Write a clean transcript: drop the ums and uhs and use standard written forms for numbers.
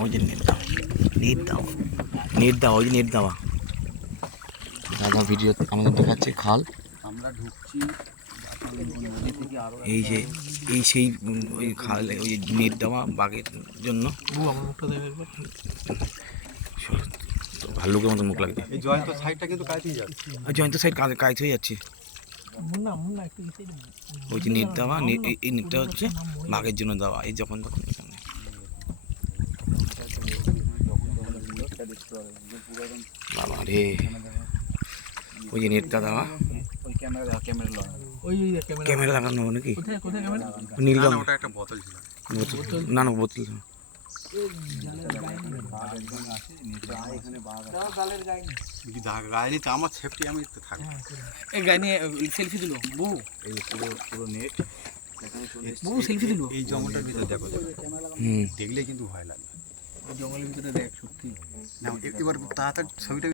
ওই যে নেট দাও, নেট দাও, ওই যে নেট দেওয়া দাদা ভিডিও আমাদের দেখাচ্ছে খাল। আমরা ঢুকছি নদী থেকে আরো এই যে এই সেই ওই খাল, ওই নেট দেওয়া বাঘের জন্য। ভাল্লুকের মতো মুখ লাগছে। এই জয়ন্ত সাইডটা কিন্তু কাজই যাচ্ছে, আর জয়ন্ত সাইড কাজ হয়ে যাচ্ছে। ওই যে নেট দেওয়া, এই নেটটা হচ্ছে বাঘের জন্য দেওয়া। এই যখন এখানে বাবা রে, ওই যে নেটটা দেওয়া। ক্যামেরা লাগানো নাকি? নীলগাম একটা বোতল ছিল, না না বোতল গায়ে তো আমার সেফটি আমি তো থাকবো। এই গায়ে নিয়ে সেলফি দিল বউ, এই পুরো নেট বউ সেলফি দিল এই জঙ্গলটার ভিতরে দেখো, দেখলে কিন্তু ভয় লাগে। জঙ্গলের ভিতরে দেখ সত্যি না, এবার তাড়াতাড়ি ছবিটা